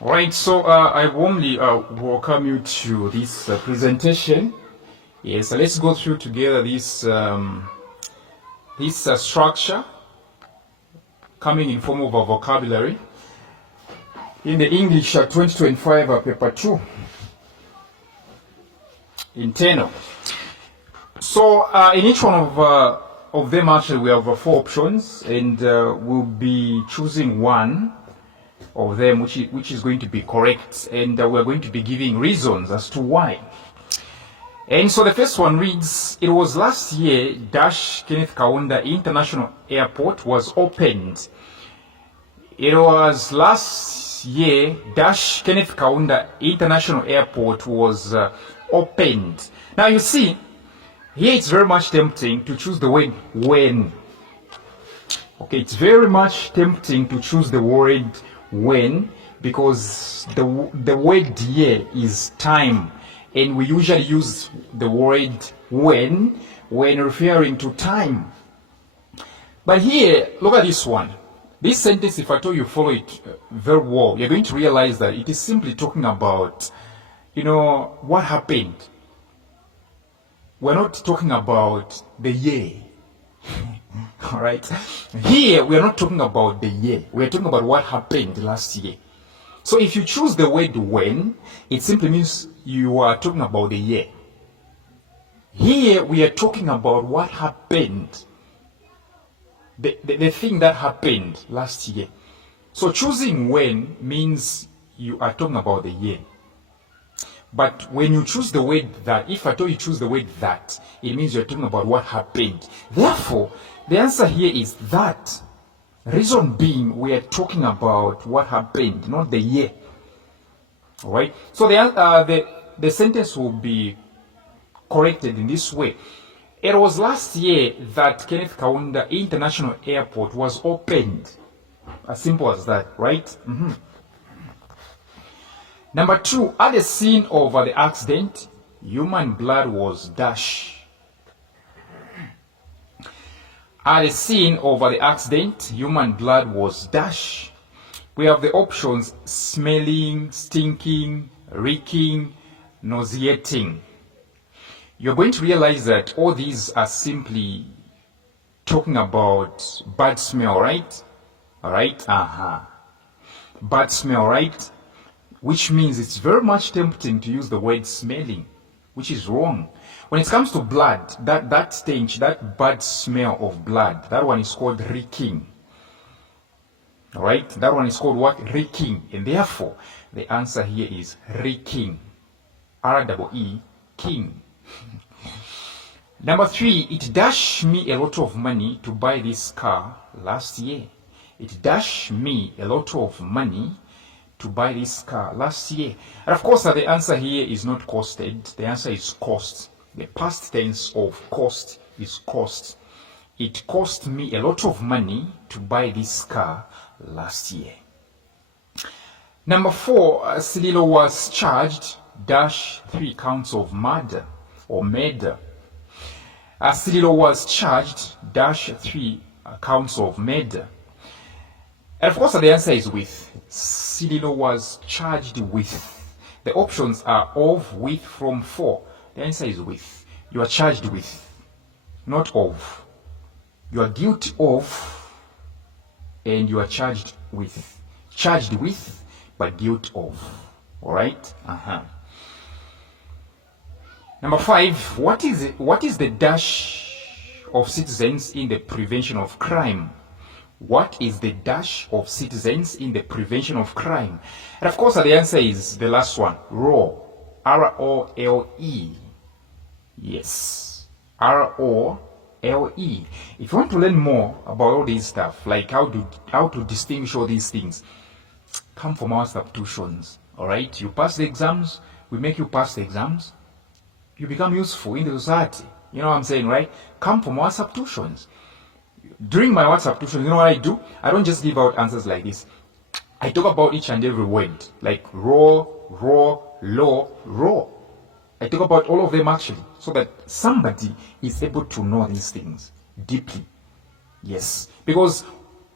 Right, so I warmly welcome you to this presentation. Yes, let's go through together this structure coming in form of a vocabulary in the English 2025 paper 2 internal. So in each one of them actually we have 4 options, and we'll be choosing one of them which is going to be correct, and we're going to be giving reasons as to why. And so the first one reads, it was last year Kenneth Kaunda International Airport was opened. It was last year Kenneth Kaunda International Airport was opened. Now you see, here it's very much tempting to choose the word when. Okay, it's very much tempting to choose the word when, because the word here is time, and we usually use the word when referring to time. But here, look at this one. This sentence, if I told you follow it very well, you're going to realize that it is simply talking about, what happened. We're not talking about the year. All right. Here, we are not talking about the year. We are talking about what happened last year. So if you choose the word when, it simply means you are talking about the year. Here, we are talking about what happened. The thing that happened last year. So choosing when means you are talking about the year. But when you choose the word that, if I told you choose the word that, it means you're talking about what happened. Therefore, the answer here is that. Reason being, we are talking about what happened, not the year. All right? So the sentence will be corrected in this way. It was last year that Kenneth Kaunda International Airport was opened. As simple as that, right? Mm-hmm. Number 2, at the scene of the accident, human blood was dash. At the scene of the accident, human blood was dash. We have the options smelling, stinking, reeking, nauseating. You're going to realize that all these are simply talking about bad smell, right? All right? Bad smell, right? Which means it's very much tempting to use the word smelling, which is wrong. When it comes to blood, that stench, that bad smell of blood, that one is called reeking. All right? That one is called what? Reeking. And therefore, the answer here is reeking. R-E-E, king. Number 3, it dashed me a lot of money to buy this car last year. It dashed me a lot of money to buy this car last year. And of course, the answer here is not costed. The answer is cost. The past tense of cost is cost. It cost me a lot of money to buy this car last year. Number 4, Sililo was charged 3 counts of murder or murder. Sililo was charged 3 counts of murder. And of course, the answer is with. Sililo was charged with. The options are of, with, from, for. The answer is with. You are charged with, not of. You are guilty of, and you are charged with. Charged with, but guilty of. All right? Number 5, what is the dash of citizens in the prevention of crime? What is the dash of citizens in the prevention of crime? And of course, the answer is the last one, ROLE. R-O-L-E. Yes, R-O-L-E. If you want to learn more about all this stuff, like how to distinguish all these things, come from our substitutions. All right? You pass the exams, we make you pass the exams. You become useful in the society. You know what I'm saying, right? Come from our substitutions. During my WhatsApp tuition, you know what I do? I don't just give out answers like this. I talk about each and every word, like raw, raw. I talk about all of them actually, so that somebody is able to know these things deeply. Yes, because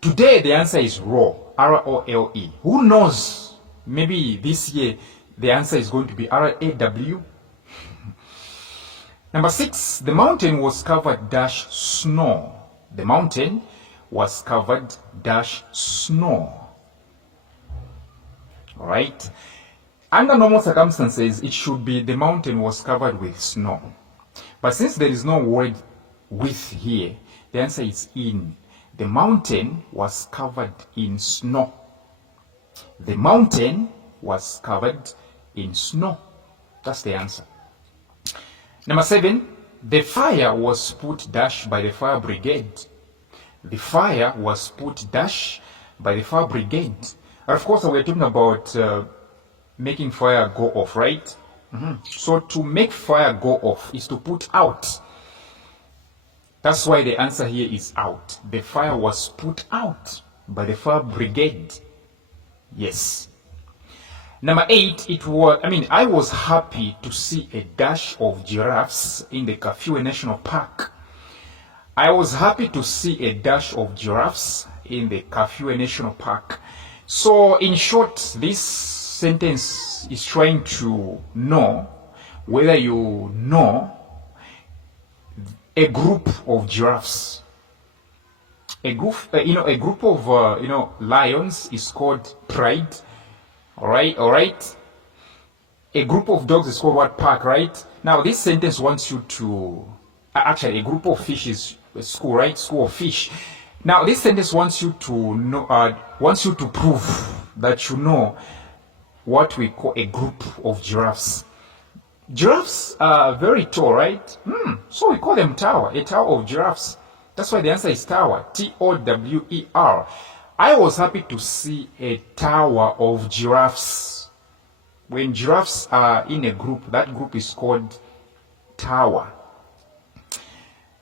today the answer is raw, R-O-L-E. Who knows Maybe this year the answer is going to be RAW. Number 6, the mountain was covered dash snow. The mountain was covered dash snow. All right. Under normal circumstances, it should be the mountain was covered with snow. But since there is no word with here, the answer is in. The mountain was covered in snow. The mountain was covered in snow. That's the answer. Number 7, the fire was put dash by the fire brigade. The fire was put dash by the fire brigade. And of course, we're talking about making fire go off, right? So to make fire go off is to put out. That's why the answer here is out. The fire was put out by the fire brigade. Yes. Number 8, I was happy to see a dash of giraffes in the Kafue National Park. I was happy to see a dash of giraffes in the Kafue National Park. So in short, this sentence is trying to know whether you know a group of giraffes. A group of lions is called pride. All right. A group of dogs is called what? Pack, right? Now this sentence wants you to actually, a group of fish is a school, right? School of fish. Now this sentence wants you to know, wants you to prove that you know what we call a group of giraffes. Giraffes are very tall, right? So we call them tower, a tower of giraffes. That's why the answer is tower, T-O-W-E-R. I was happy to see a tower of giraffes. When giraffes are in a group, that group is called tower.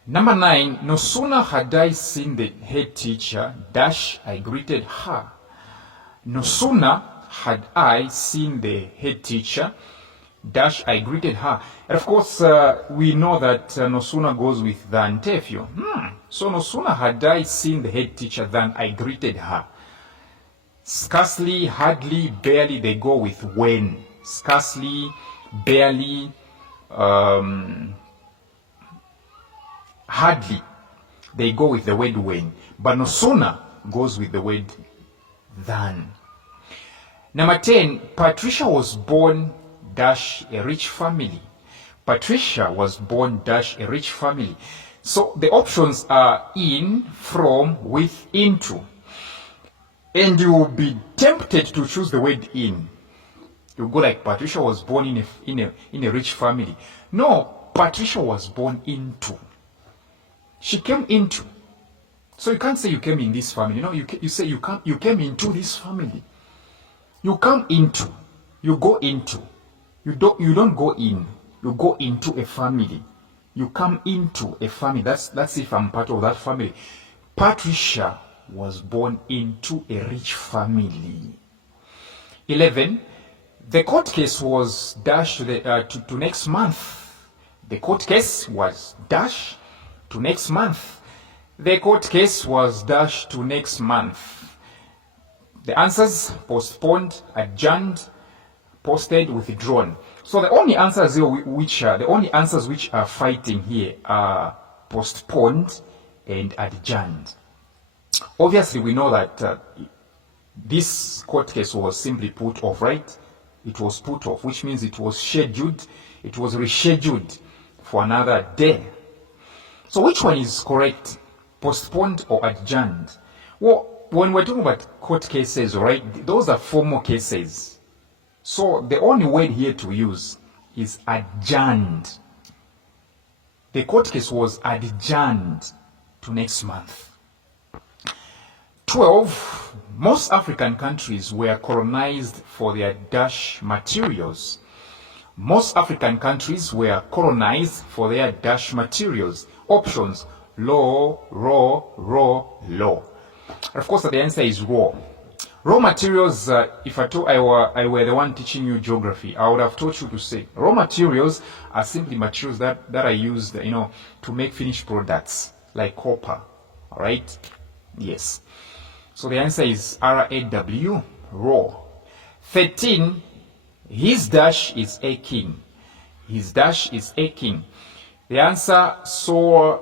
Number 9, no sooner had I seen the head teacher, dash, I greeted her. No sooner had I seen the head teacher, dash, I greeted her. And of course, we know that no sooner goes with than tefio. So no sooner had I seen the head teacher than I greeted her. Scarcely, hardly, barely, they go with when. Scarcely, barely, hardly, they go with the word when. But no sooner goes with the word than. Number 10, Patricia was born dash a rich family. Patricia was born dash a rich family. So the options are in, from, with, into. And you will be tempted to choose the word in. You go like Patricia was born in a rich family. No, Patricia was born into. She came into. So you can't say you came in this family. No, you say you came into this family. You come into. You go into. You don't go in. You go into a family. You come into a family. That's if I'm part of that family. Patricia was born into a rich family. 11. The court case was dashed to next month. The court case was dashed to next month. The court case was dashed to next month. The answers: postponed, adjourned, posted, withdrawn. So the only answers which are fighting here are postponed and adjourned. Obviously, we know that this court case was simply put off, right? It was put off, which means it was scheduled, it was rescheduled for another day. So which one is correct? Postponed or adjourned? Well, when we're talking about court cases, right, those are formal cases. So the only word here to use is adjourned. The court case was adjourned to next month. 12. Most African countries were colonized for their dash materials. Most African countries were colonized for their dash materials. Options: law, raw, raw, law. Of course, the answer is raw. Raw materials, if I were the one teaching you geography, I would have taught you to say raw materials are simply materials that are used, to make finished products like copper. All right? Yes. So the answer is RAW, raw. 13, his dash is aching. His dash is aching. The answer, sore.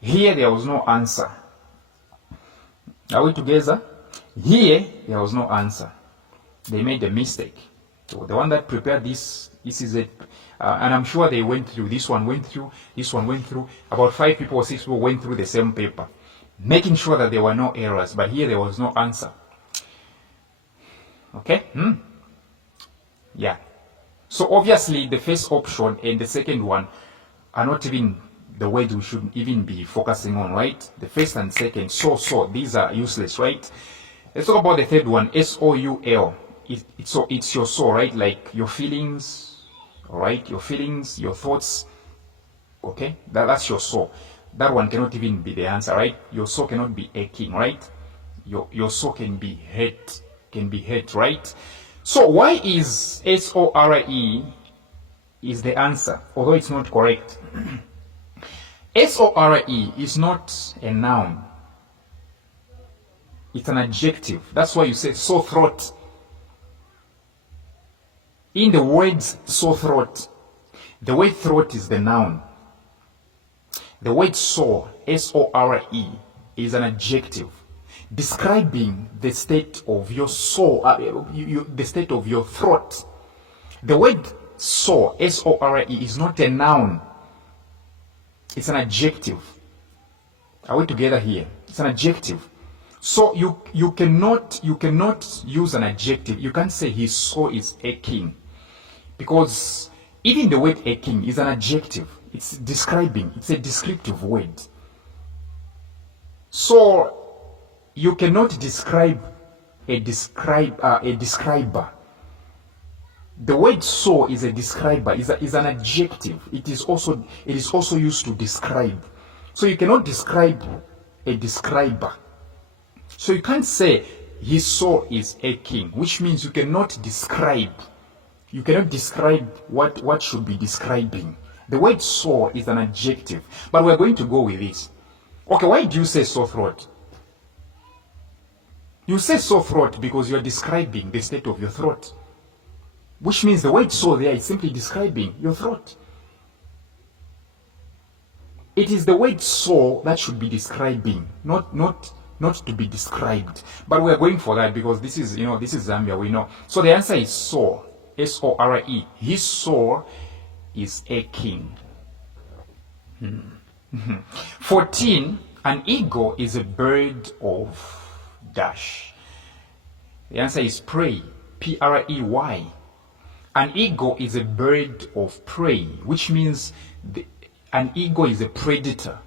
Here there was no answer. Are we together? Here there was no answer. They made a mistake. So the one that prepared this is it. And I'm sure they went through. This one went through. This one went through. About 5 people or 6 people went through the same paper, making sure that there were no errors. But here there was no answer. Okay? Yeah. So obviously the first option and the second one are not even the words we should even be focusing on, right? The first and second, so, these are useless, right? Let's talk about the third one, S-O-U-L. It's your soul, right? Like your feelings, all right? Your feelings, your thoughts, okay? That's your soul. That one cannot even be the answer, right? Your soul cannot be aching, right? Your soul can be hurt, right? So why is S-O-R-E is the answer, although it's not correct? S-O-R-E is not a noun. It's an adjective. That's why you say sore throat. In the words sore throat, the word throat is the noun. The word sore, S-O-R-E, is an adjective describing the state of your soul, the state of your throat. The word sore, S-O-R-E, is not a noun. It's an adjective. Are we together here? It's an adjective. So you cannot use an adjective. You can't say his soul is aching, because even the word aching is an adjective. It's describing. It's a descriptive word. So you cannot describe a describer. The word so is a describer, is an adjective. It is also used to describe. So you cannot describe a describer. So you can't say his soul is aching, which means you cannot describe. You cannot describe what should be describing. The word soul is an adjective, but we're going to go with this. Okay, why do you say sore throat? You say sore throat because you're describing the state of your throat, which means the word sore there is simply describing your throat. It is the word sore that should be describing, not to be described. But we are going for that because this is Zambia, we know. So the answer is sore, S-O-R-E. His soul is aching. 14, an eagle is a bird of dash. The answer is prey, P-R-E-Y. An eagle is a bird of prey, which means an eagle is a predator.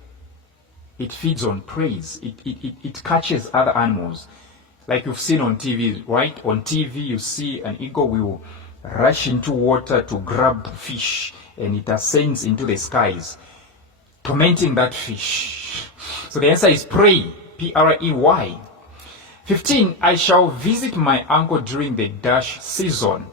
It feeds on prey. It catches other animals. Like you've seen on TV, right? On TV, you see an eagle will rush into water to grab fish, and it ascends into the skies, tormenting that fish. So the answer is prey, P-R-E-Y. 15, I shall visit my uncle during the dash season.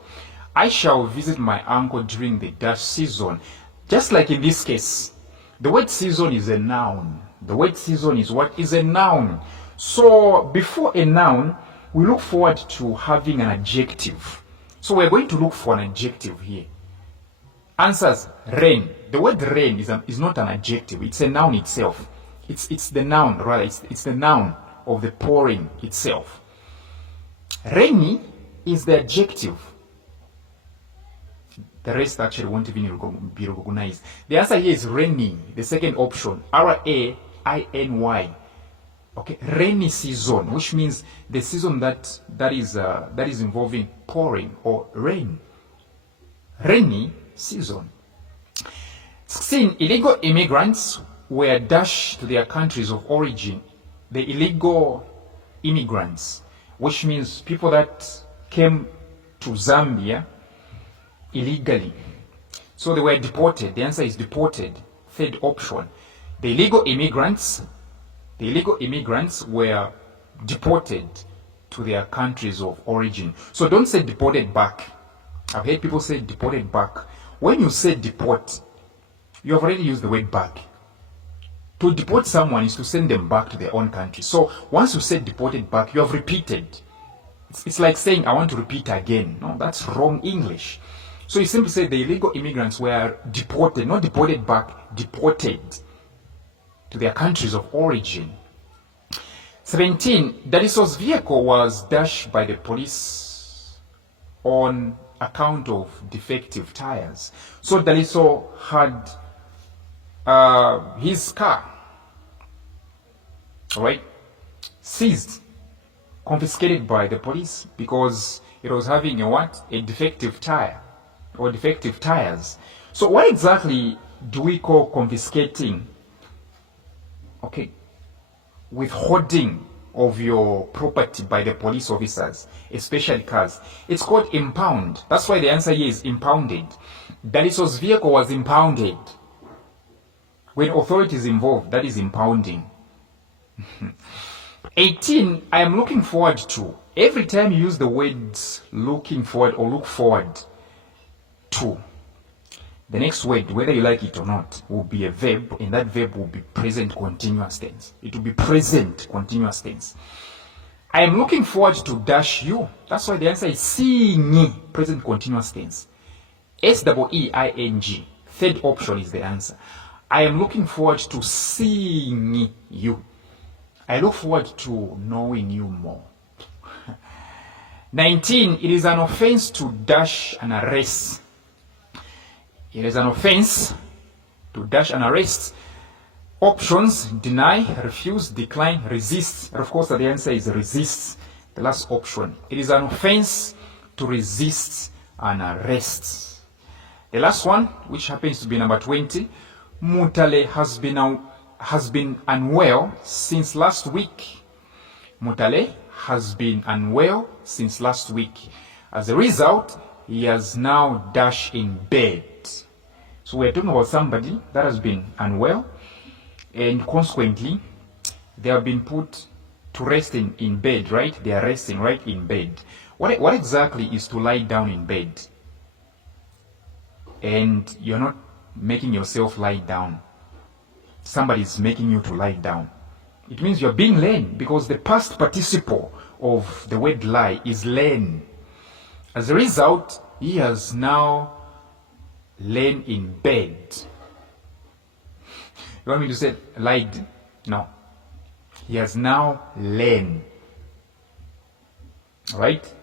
I shall visit my uncle during the dash season. Just like in this case, the word season is a noun. The word season is what? Is a noun. So before a noun, we look forward to having an adjective. So we're going to look for an adjective here. Answers, rain. The word rain is not an adjective. It's a noun itself. It's the noun, rather. It's the noun of the pouring itself. Rainy is the adjective. The rest actually won't even be recognized. The answer here is rainy, the second option, R-A-I-N-Y. Okay, rainy season, which means the season that is involving pouring or rain. Rainy season. 16, illegal immigrants were dashed to their countries of origin. The illegal immigrants, which means people that came to Zambia illegally. So they were deported. The answer is deported. Third option. The illegal immigrants were deported to their countries of origin. So don't say deported back. I've heard people say deported back. When you say deport, you have already used the word back. To deport someone is to send them back to their own country. So once you say deported back, you have repeated. It's like saying, I want to repeat again. No, that's wrong English. So you simply say the illegal immigrants were deported, not deported back, deported to their countries of origin. 17, Daliso's vehicle was dashed by the police on account of defective tires. So Daliso had his car, right, seized, confiscated by the police because it was having a defective tire or defective tires. So what exactly do we call confiscating? Okay, withholding of your property by the police officers, especially cars. It's called impound. That's why the answer here is impounded. Daliso's vehicle was impounded. When authorities involved, that is impounding. 18, I am looking forward to. Every time you use the words looking forward or look forward to, the next word, whether you like it or not, will be a verb, and that verb will be present continuous tense. It will be present continuous tense. I am looking forward to dash you. That's why the answer is seeing, present continuous tense. S-E-E-I-N-G. Third option is the answer. I am looking forward to seeing you. I look forward to knowing you more. 19, it is an offense to dash an arrest. It is an offense to dash an arrest. Options: deny, refuse, decline, resist. And of course, the answer is resist, the last option. It is an offense to resist an arrest. The last one, which happens to be number 20, Mutale has been unwell since last week. Mutale has been unwell since last week. As a result, he has now dashed in bed. So we're talking about somebody that has been unwell, and consequently, they have been put to rest in bed, right? They are resting right in bed. What exactly is to lie down in bed? And you're not making yourself lie down. Somebody is making you to lie down. It means you're being lain, because the past participle of the word lie is lain. As a result, he has now lain in bed. You want me to say lied? No. He has now lain. Right?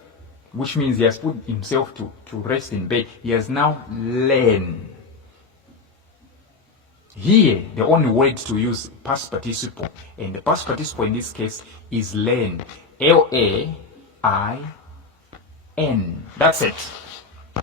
Which means he has put himself to rest in bed. He has now lain. Here, the only word to use past participle, and the past participle in this case is lain. L-A-I-N. That's it.